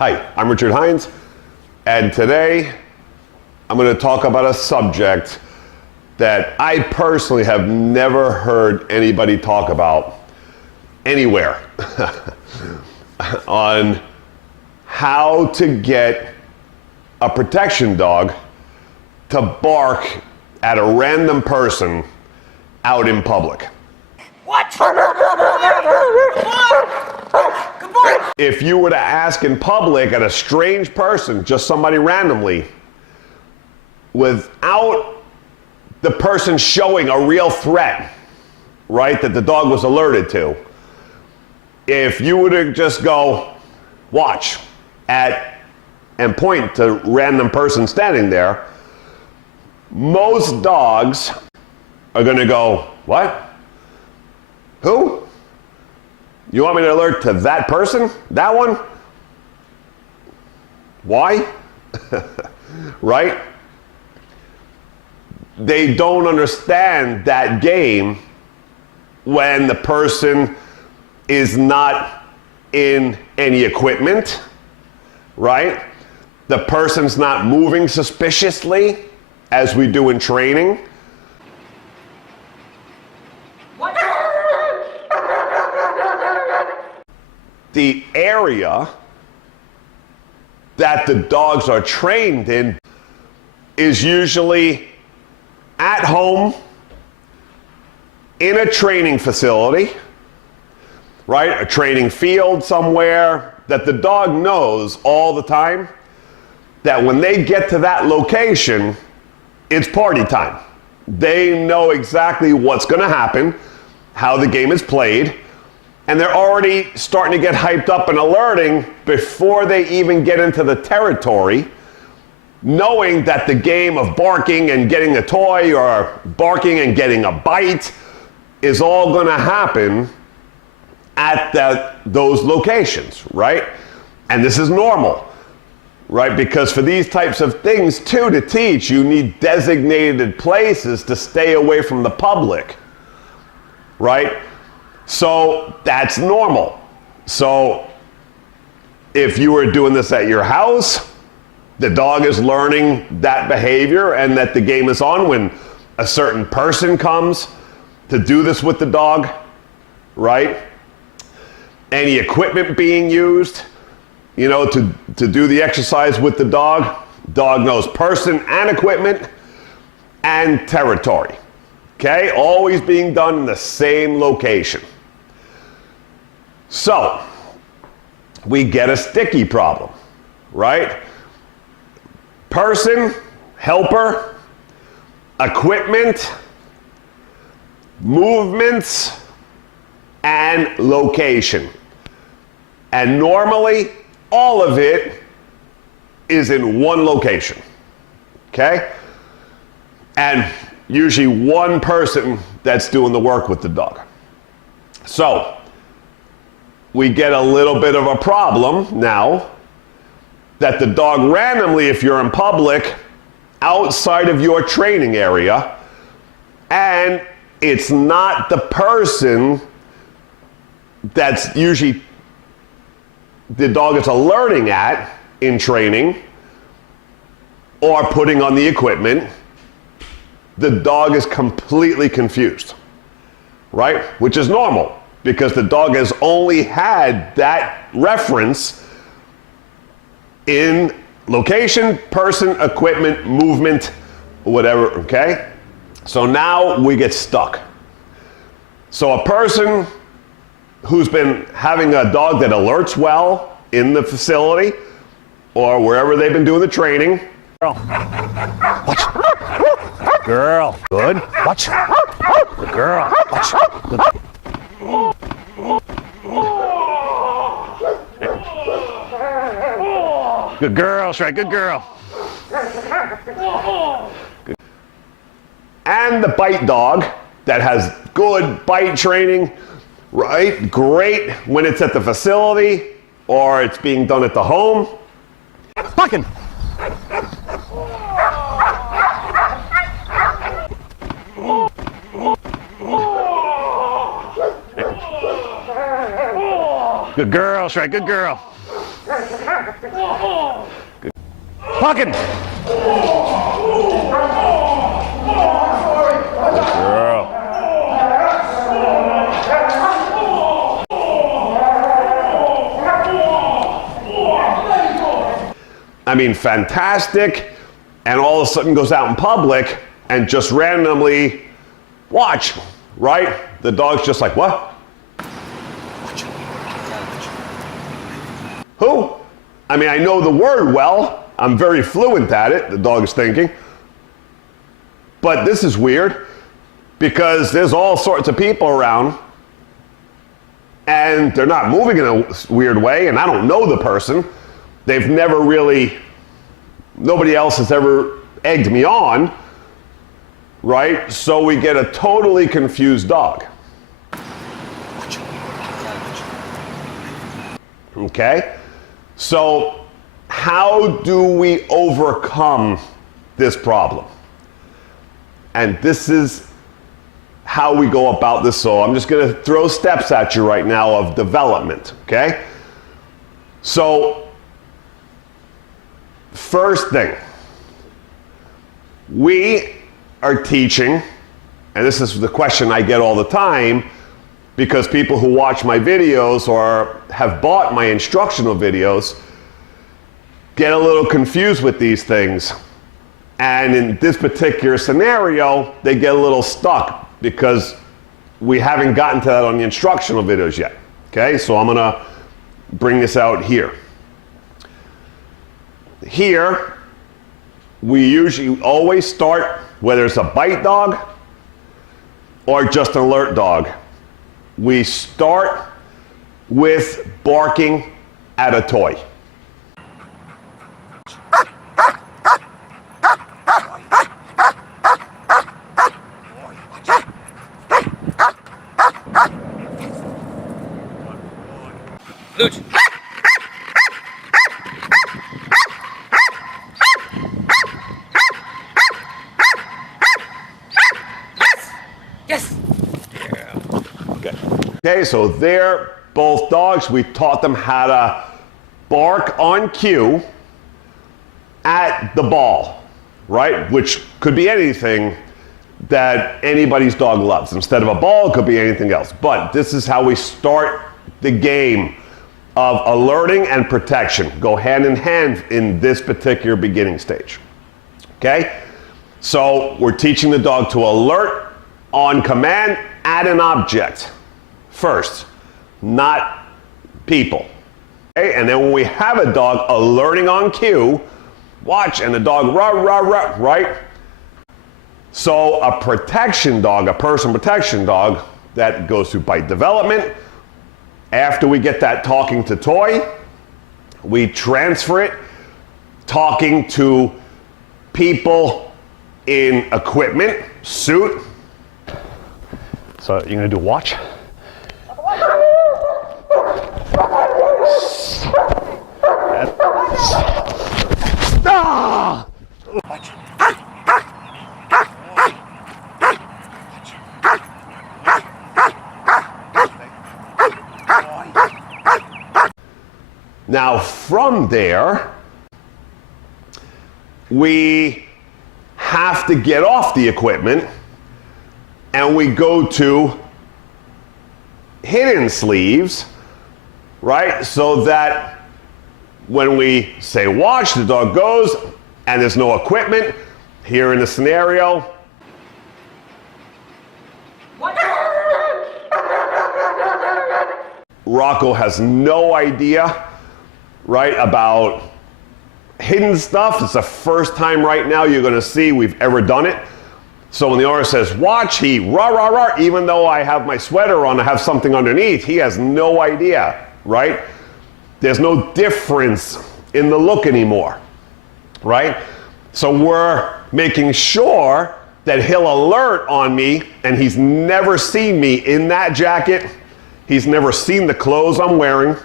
Hi, I'm Richard Hines, and today I'm going to talk about a subject that I personally have never heard anybody talk about anywhere on how to get a protection dog to bark at a random person out in public. What? Come on! If you were to ask in public at a strange person, just somebody randomly, without the person showing a real threat, right, that the dog was alerted to, if you were to just go, watch, and point to a random person standing there, most dogs are going to go, what? Who? You want me to alert to that person? That one? Why? Right? They don't understand that game when the person is not in any equipment, right? The person's not moving suspiciously as we do in training. What? The area that the dogs are trained in is usually at home, in a training facility, right? A training field somewhere that the dog knows all the time that when they get to that location, it's party time. They know exactly what's going to happen, how the game is played, and they're already starting to get hyped up and alerting before they even get into the territory, knowing that the game of barking and getting a toy or barking and getting a bite is all going to happen at those locations, right? And this is normal, right? Because for these types of things, too, to teach, you need designated places to stay away from the public, right? So that's normal. So if you were doing this at your house, the dog is learning that behavior and that the game is on when a certain person comes to do this with the dog, right? Any equipment being used, you know, to do the exercise with the dog knows person and equipment and territory, okay? Always being done in the same location. So, we get a sticky problem, right? Person, helper, equipment, movements, and location. And normally, all of it is in one location, okay? And usually one person that's doing the work with the dog. So, we get a little bit of a problem now that the dog randomly, if you're in public, outside of your training area, and it's not the person that's usually the dog is alerting at in training or putting on the equipment, the dog is completely confused, right? Which is normal because the dog has only had that reference in location, person, equipment, movement, whatever, okay? So now we get stuck. So a person who's been having a dog that alerts well in the facility or wherever they've been doing the training. Girl. Watch. Girl. Good. Watch. Good girl. Watch. Good. Good girl. That's right. Good girl. Good. And the bite dog that has good bite training, right? Great when it's at the facility or it's being done at the home. Fucking. Good girl, that's right, good girl. Fucking. Good girl. I mean, fantastic, and all of a sudden goes out in public and just randomly watch, right? The dog's just like, what? Who? I mean, I know the word well. I'm very fluent at it, the dog is thinking. But this is weird because there's all sorts of people around and they're not moving in a weird way, and I don't know the person. They've never really, nobody else has ever egged me on, right? So we get a totally confused dog. Okay? So how do we overcome this problem? And this is how we go about this. So I'm just going to throw steps at you right now of development, okay? So first thing, we are teaching, and this is the question I get all the time, because people who watch my videos or have bought my instructional videos get a little confused with these things. And in this particular scenario, they get a little stuck because we haven't gotten to that on the instructional videos yet. Okay, so I'm gonna bring this out here. Here, we usually always start, whether it's a bite dog or just an alert dog, we start with barking at a toy. Luch. Yes. Okay, so they're both dogs. We taught them how to bark on cue at the ball, right? Which could be anything that anybody's dog loves. Instead of a ball, it could be anything else. But this is how we start the game of alerting and protection. Go hand in hand in this particular beginning stage. Okay? So we're teaching the dog to alert on command at an object first, not people. Okay? And then when we have a dog alerting on cue, watch, and the dog rah, rah, rah, right? So a protection dog, a person protection dog, that goes through bite development. After we get that talking to toy, we transfer it talking to people in equipment, suit. So you're gonna do watch? Ah! Watch. Now from there, we have to get off the equipment and we go to hidden sleeves, right? So that when we say watch, the dog goes and there's no equipment. Here in the scenario, What? Rocco has no idea, right, about hidden stuff. It's the first time right now you're gonna see we've ever done it. So when the owner says watch, he rah, rah, rah, even though I have my sweater on, I have something underneath, he has no idea, right? There's no difference in the look anymore, right? So we're making sure that he'll alert on me, and he's never seen me in that jacket. He's never seen the clothes I'm wearing,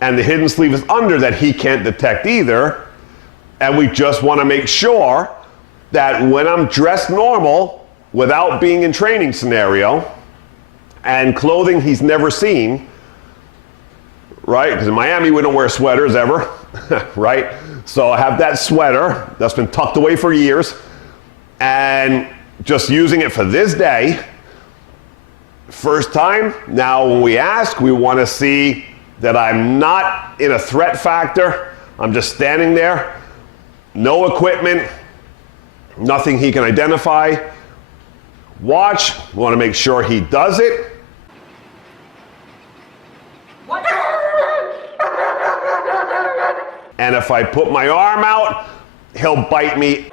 and the hidden sleeve is under that he can't detect either. And we just want to make sure that when I'm dressed normal, without being in training scenario, and clothing he's never seen, right? Because in Miami we don't wear sweaters ever. right? So I have that sweater that's been tucked away for years and just using it for this day. First time, now when we ask, we want to see that I'm not in a threat factor. I'm just standing there, no equipment, nothing he can identify. Watch, we want to make sure he does it. What? And if I put my arm out, he'll bite me.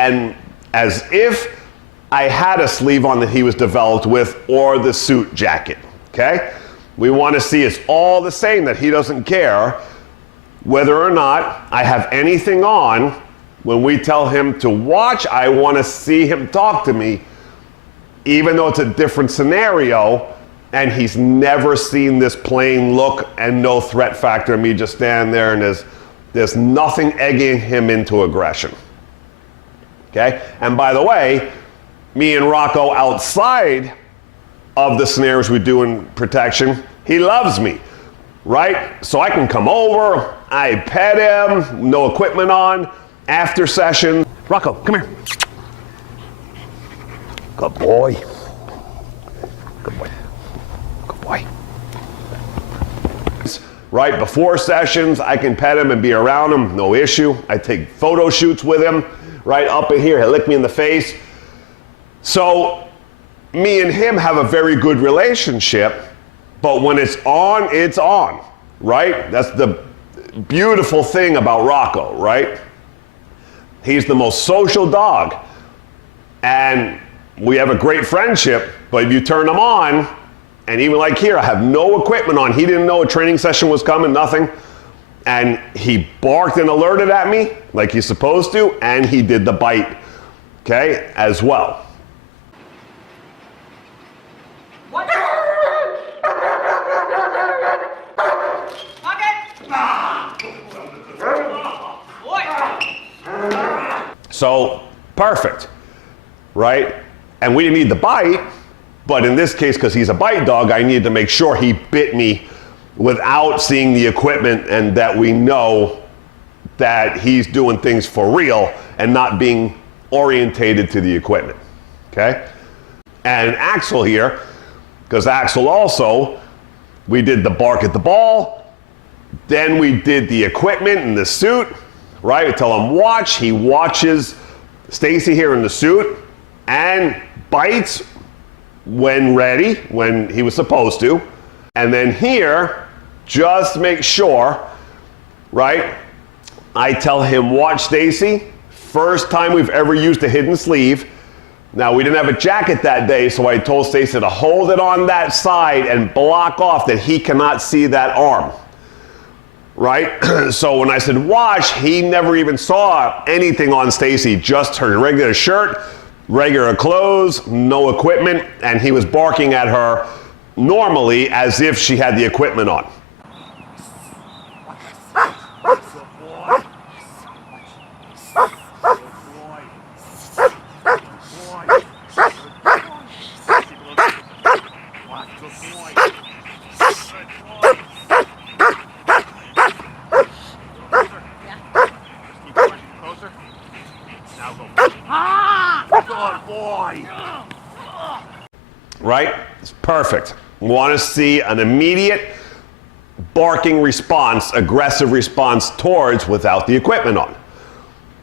And as if I had a sleeve on that he was developed with or the suit jacket, okay? We want to see it's all the same, that he doesn't care whether or not I have anything on. When we tell him to watch, I want to see him talk to me, even though it's a different scenario and he's never seen this plain look and no threat factor, me just stand there and there's nothing egging him into aggression. Okay? And by the way, me and Rocco outside of the scenarios we do in protection, he loves me, right? So I can come over, I pet him, no equipment on, after session. Rocco, come here. Good boy. Good boy. Good boy. Right before sessions, I can pet him and be around him, no issue. I take photo shoots with him. Right up in here, he'll lick me in the face. So me and him have a very good relationship, but when it's on, right? That's the beautiful thing about Rocco, right? He's the most social dog, and we have a great friendship, but if you turn him on, and even like here, I have no equipment on. He didn't know a training session was coming, nothing. And he barked and alerted at me like he's supposed to, and he did the bite, okay, as well. What? So, perfect, right? And we didn't need the bite, but in this case, because he's a bite dog, I needed to make sure he bit me without seeing the equipment and that we know that he's doing things for real and not being orientated to the equipment, okay? And Axel here, because Axel also, we did the bark at the ball, then we did the equipment and the suit, right? We tell him watch, he watches Stacy here in the suit and bites when ready, when he was supposed to. And then here, just make sure, right? I tell him, watch Stacy. First time we've ever used a hidden sleeve. Now, we didn't have a jacket that day, so I told Stacy to hold it on that side and block off that he cannot see that arm, right? So when I said watch, he never even saw anything on Stacy, just her regular shirt, regular clothes, no equipment, and he was barking at her normally as if she had the equipment on. Right? It's perfect. We want to see an immediate barking response, aggressive response towards without the equipment on.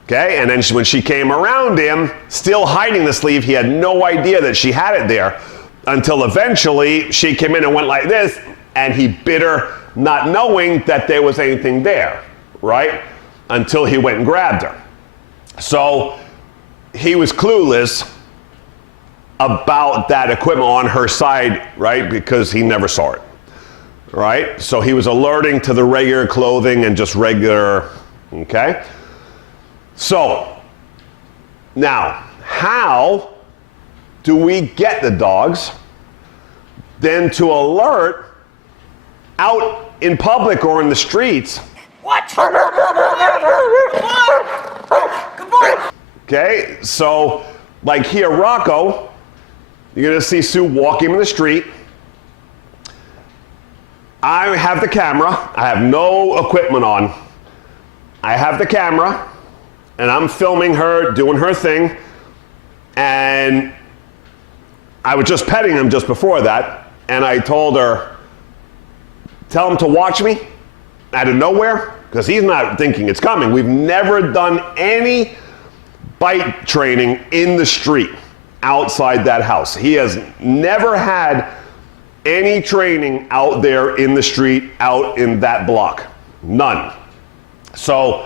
Okay, and then when she came around him, still hiding the sleeve, he had no idea that she had it there until eventually she came in and went like this, and he bit her, not knowing that there was anything there, right? Until he went and grabbed her. So he was clueless about that equipment on her side, right? Because he never saw it, right? So he was alerting to the regular clothing and just regular, okay? So now, how do we get the dogs then to alert out in public or in the streets? What? Come on! Okay, so like here, Rocco, you're gonna see Sue walking in the street. I have the camera, I have no equipment on. I have the camera, and I'm filming her doing her thing, and I was just petting him just before that, and I told her, tell him to watch me out of nowhere, because he's not thinking it's coming. We've never done any bite training in the street outside that house. He has never had any training out there in the street, out in that block. None. So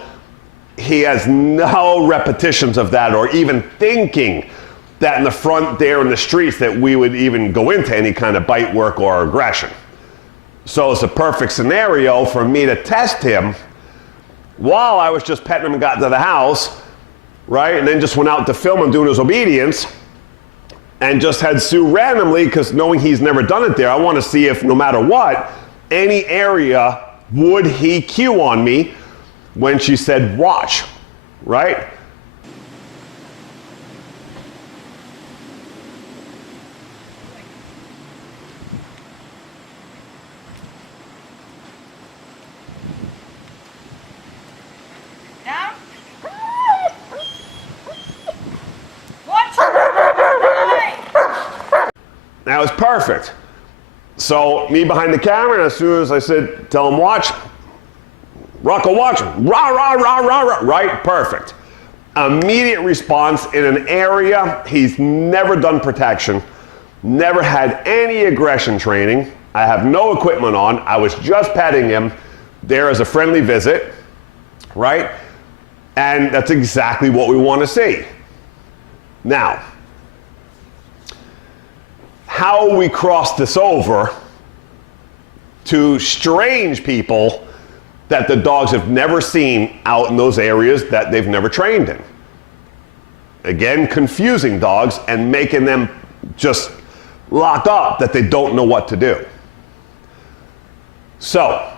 he has no repetitions of that, or even thinking that in the front there in the streets that we would even go into any kind of bite work or aggression. So it's a perfect scenario for me to test him while I was just petting him and got to the house, right? And then just went out to film him doing his obedience, and just had Sue randomly, because knowing he's never done it there, I want to see if no matter what, any area would he cue on me when she said watch, right? Down. What? That was perfect. So me behind the camera, and as soon as I said, tell him watch, Rocco watch, rah, rah, rah, rah, rah, right? Perfect. Immediate response in an area he's never done protection, never had any aggression training. I have no equipment on. I was just petting him there as a friendly visit, right? And that's exactly what we want to see. Now, how we cross this over to strange people that the dogs have never seen out in those areas that they've never trained in. Again, confusing dogs and making them just lock up that they don't know what to do. So,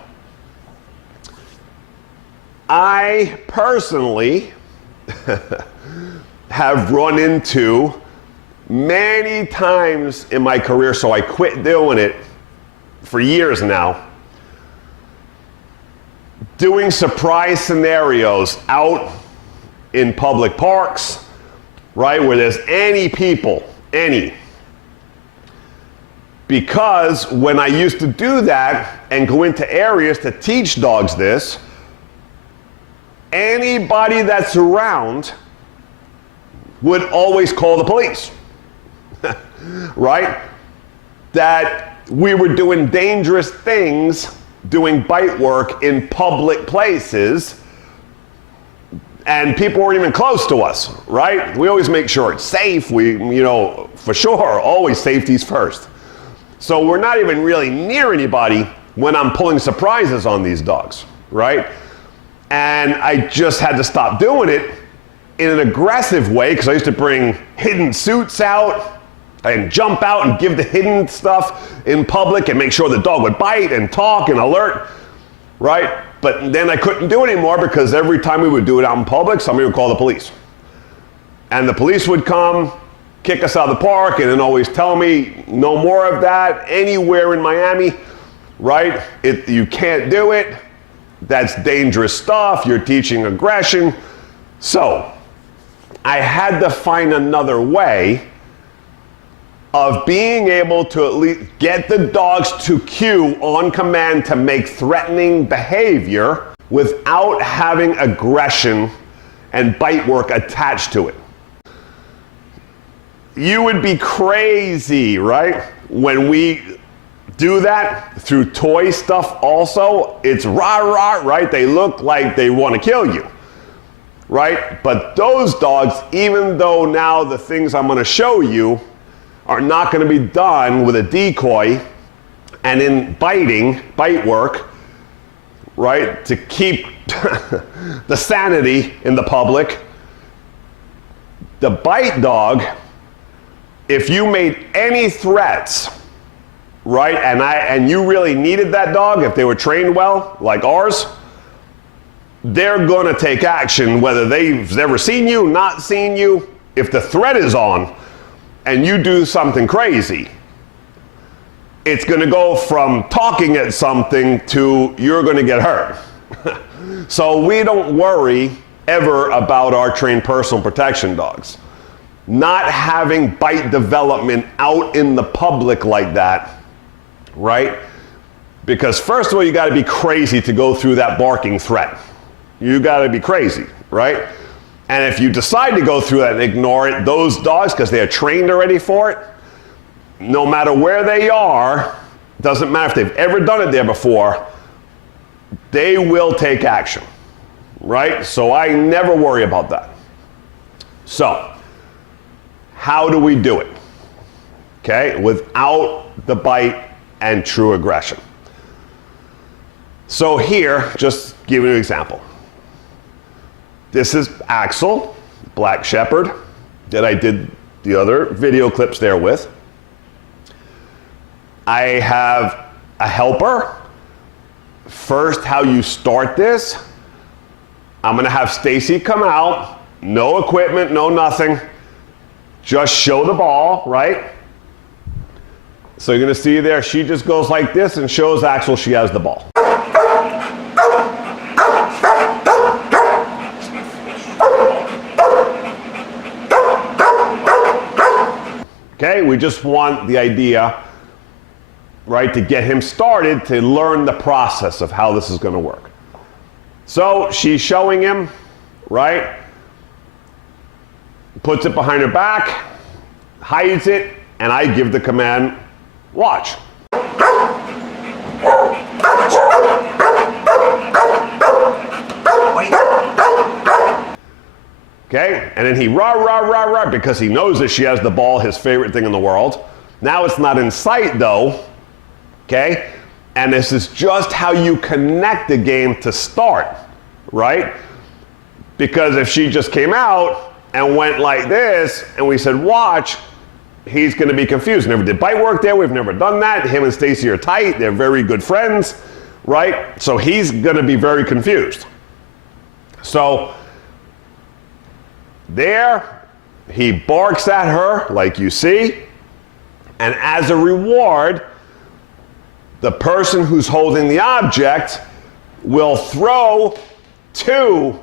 I personally have run into many times in my career, so I quit doing it for years now, doing surprise scenarios out in public parks, right, where there's any people, any. Because when I used to do that and go into areas to teach dogs this, anybody that's around would always call the police, right? That we were doing dangerous things, doing bite work in public places, and people weren't even close to us, right? We always make sure it's safe. We, for sure, always safety's first. So we're not even really near anybody when I'm pulling surprises on these dogs, right? And I just had to stop doing it in an aggressive way, because I used to bring hidden suits out and jump out and give the hidden stuff in public and make sure the dog would bite and talk and alert, right? But then I couldn't do it anymore, because every time we would do it out in public, somebody would call the police. And the police would come, kick us out of the park, and then always tell me, no more of that anywhere in Miami, right? You can't do it. That's dangerous stuff. You're teaching aggression. So I had to find another way of being able to at least get the dogs to cue on command to make threatening behavior without having aggression and bite work attached to it. You would be crazy, right? When we do that through toy stuff also, it's rah-rah, right? They look like they want to kill you, right? But those dogs, even though now the things I'm going to show you are not going to be done with a decoy and in bite work, right, to keep the sanity in the public, the bite dog, if you made any threats, right, and you really needed that dog, if they were trained well, like ours, they're gonna take action whether they've ever seen you, not seen you. If the threat is on and you do something crazy, it's gonna go from talking at something to you're gonna get hurt. So we don't worry ever about our trained personal protection dogs. Not having bite development out in the public like that, right? Because first of all, you gotta be crazy to go through that barking threat. You gotta be crazy, right? And if you decide to go through that and ignore it, those dogs, because they're trained already for it, no matter where they are, doesn't matter if they've ever done it there before, they will take action, right? So I never worry about that. So, how do we do it? Okay, without the bite and true aggression. So here, just give you an example. This is Axel, Black Shepherd, that I did the other video clips there with. I have a helper. First, how you start this, I'm gonna have Stacy come out, no equipment, no nothing. Just show the ball, right? So you're gonna see there, she just goes like this and shows Axel she has the ball. Okay, we just want the idea, right, to get him started to learn the process of how this is gonna work. So she's showing him, right? Puts it behind her back, hides it, and I give the command, watch. Okay, and then he rah, rah, rah, rah, because he knows that she has the ball, his favorite thing in the world. Now it's not in sight though, okay? And this is just how you connect the game to start, right? Because if she just came out and went like this, and we said, watch, he's gonna be confused. Never did bite work there, we've never done that. Him and Stacy are tight, they're very good friends, right? So he's gonna be very confused. So, there, he barks at her, like you see, and as a reward, the person who's holding the object will throw to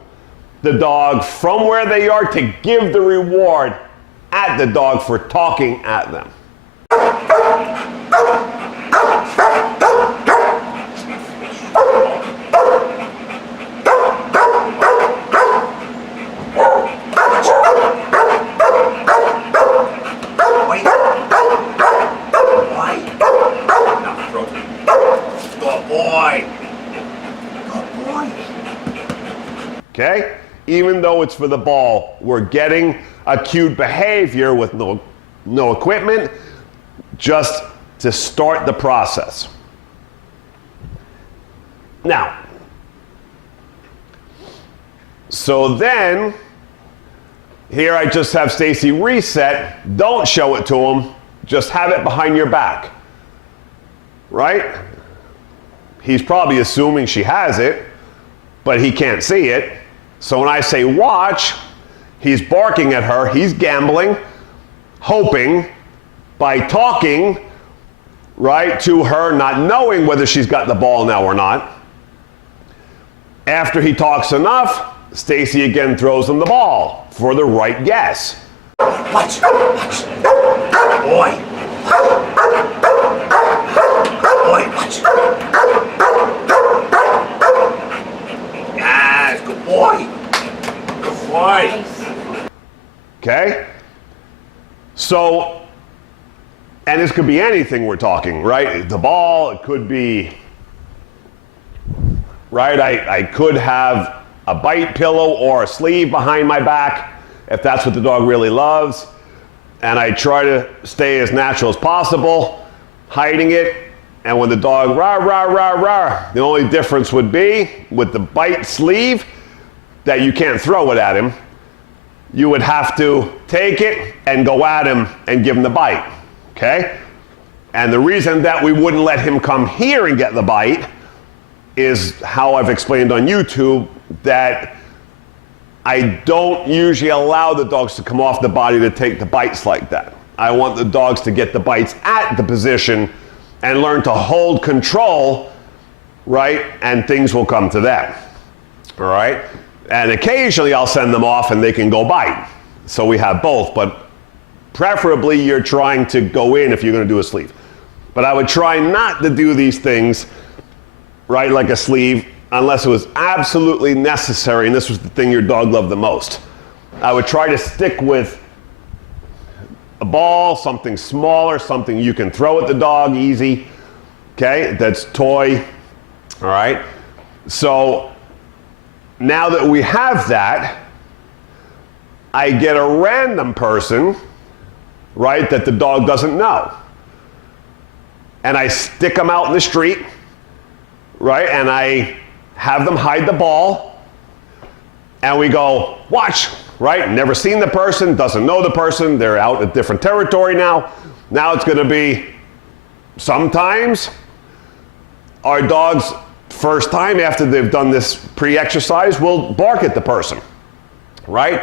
the dog from where they are to give the reward at the dog for talking at them. Okay? Even though it's for the ball, we're getting a cute behavior with no equipment, just to start the process. Now, so then, here I just have Stacy reset. Don't show it to him, just have it behind your back. Right? He's probably assuming she has it, but he can't see it. So when I say watch, he's barking at her, he's gambling, hoping by talking, right, to her, not knowing whether she's got the ball now or not. After he talks enough, Stacy again throws him the ball for the right guess. Watch, watch. Boy. Boy, watch. Yes, good boy. Boy. Okay? So, and this could be anything we're talking, right? The ball, it could be, right? I could have a bite pillow or a sleeve behind my back, if that's what the dog really loves. And I try to stay as natural as possible, hiding it. And when the dog rah, rah, rah, rah, the only difference would be with the bite sleeve that you can't throw it at him. You would have to take it and go at him and give him the bite, okay? And the reason that we wouldn't let him come here and get the bite is how I've explained on YouTube that I don't usually allow the dogs to come off the body to take the bites like that. I want the dogs to get the bites at the position and learn to hold control, right? And things will come to them, all right? And occasionally I'll send them off and they can go bite. So we have both, but preferably you're trying to go in if you're gonna do a sleeve. But I would try not to do these things, right, like a sleeve, unless it was absolutely necessary, and this was the thing your dog loved the most. I would try to stick with a ball, something smaller, something you can throw at the dog easy, okay? That's toy, all right? So now that we have that, I get a random person, right, that the dog doesn't know. And I stick them out in the street, right? And I have them hide the ball, and we go, watch, right? Never seen the person, doesn't know the person, they're out in different territory now. Now it's gonna be, sometimes, our dogs, first time after they've done this pre-exercise, will bark at the person, right?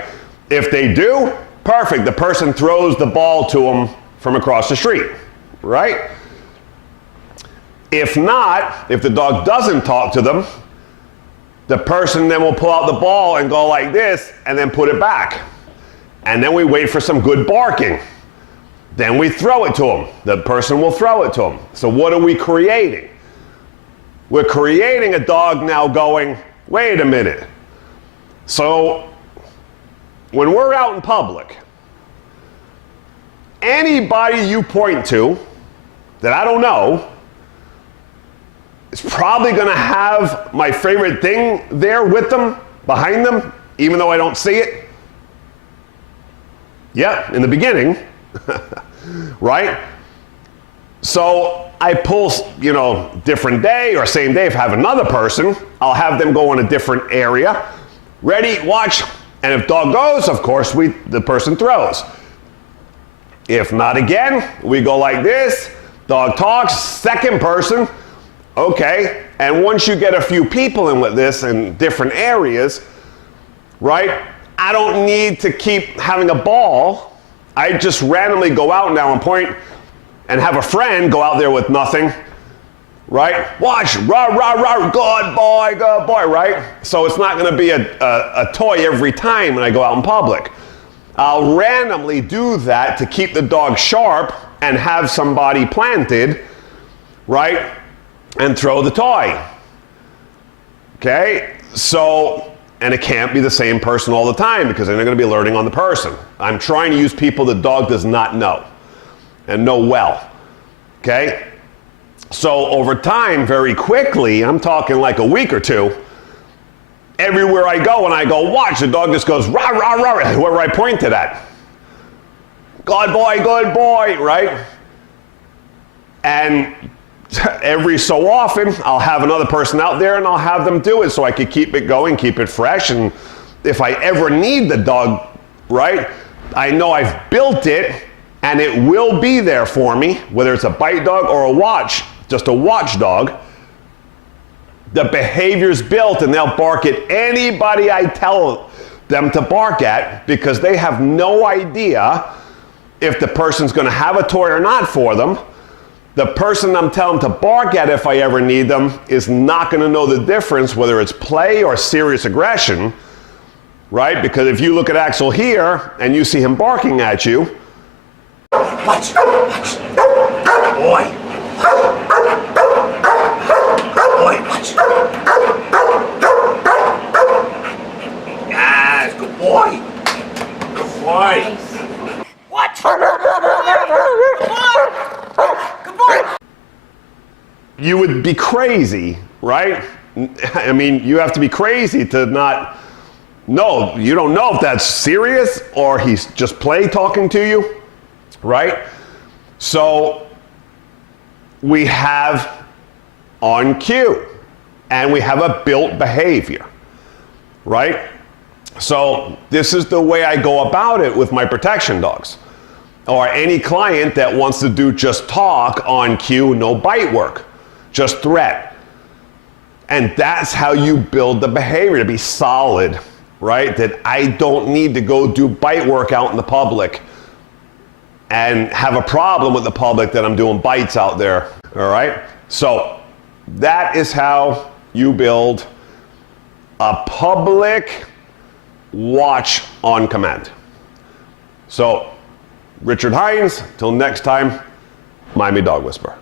If they do, perfect, the person throws the ball to them from across the street, right? If not, if the dog doesn't talk to them, the person then will pull out the ball and go like this and then put it back. And then we wait for some good barking. Then we throw it to them. The person will throw it to them. So what are we creating? We're creating a dog now going, wait a minute. So when we're out in public, anybody you point to that I don't know is probably gonna have my favorite thing there with them, behind them, even though I don't see it. Yeah, in the beginning, right? So I pull, you know, different day or same day if I have another person, I'll have them go in a different area. Ready, watch, and if dog goes, of course, the person throws. If not again, we go like this, dog talks, second person, okay, and once you get a few people in with this in different areas, right, I don't need to keep having a ball. I just randomly go out now and point and have a friend go out there with nothing, right? Watch, rah, rah, rah, good boy, right? So it's not gonna be a toy every time when I go out in public. I'll randomly do that to keep the dog sharp and have somebody planted, right? And throw the toy, okay? So, and it can't be the same person all the time because then they're gonna be alerting on the person. I'm trying to use people the dog does not know and know well, okay? So over time, very quickly, I'm talking like a week or two, everywhere I go and I go, watch, the dog just goes, rah, rah, rah, whoever I pointed at. Good boy, right? And every so often, I'll have another person out there and I'll have them do it so I could keep it going, keep it fresh. And if I ever need the dog, right, I know I've built it and it will be there for me, whether it's a bite dog or a watch, just a watch dog. The behavior's built and they'll bark at anybody I tell them to bark at because they have no idea if the person's gonna have a toy or not for them. The person I'm telling to bark at if I ever need them is not gonna know the difference whether it's play or serious aggression, right? Because if you look at Axel here and you see him barking at you, Watch, watch, boy. Boy, watch. Yes, good boy. Good boy. What? Good boy. You would be crazy, right? I mean, you have to be crazy to not know. You don't know if that's serious or he's just play talking to you, right? So we have on cue and we have a built behavior, right? So this is the way I go about it with my protection dogs or any client that wants to do just talk on cue, no bite work, just threat. And that's how you build the behavior to be solid, right? That I don't need to go do bite work out in the public and have a problem with the public that I'm doing bites out there, all right? So that is how you build a public watch on command. So, Richard Hines, till next time, Miami Dog Whisperer.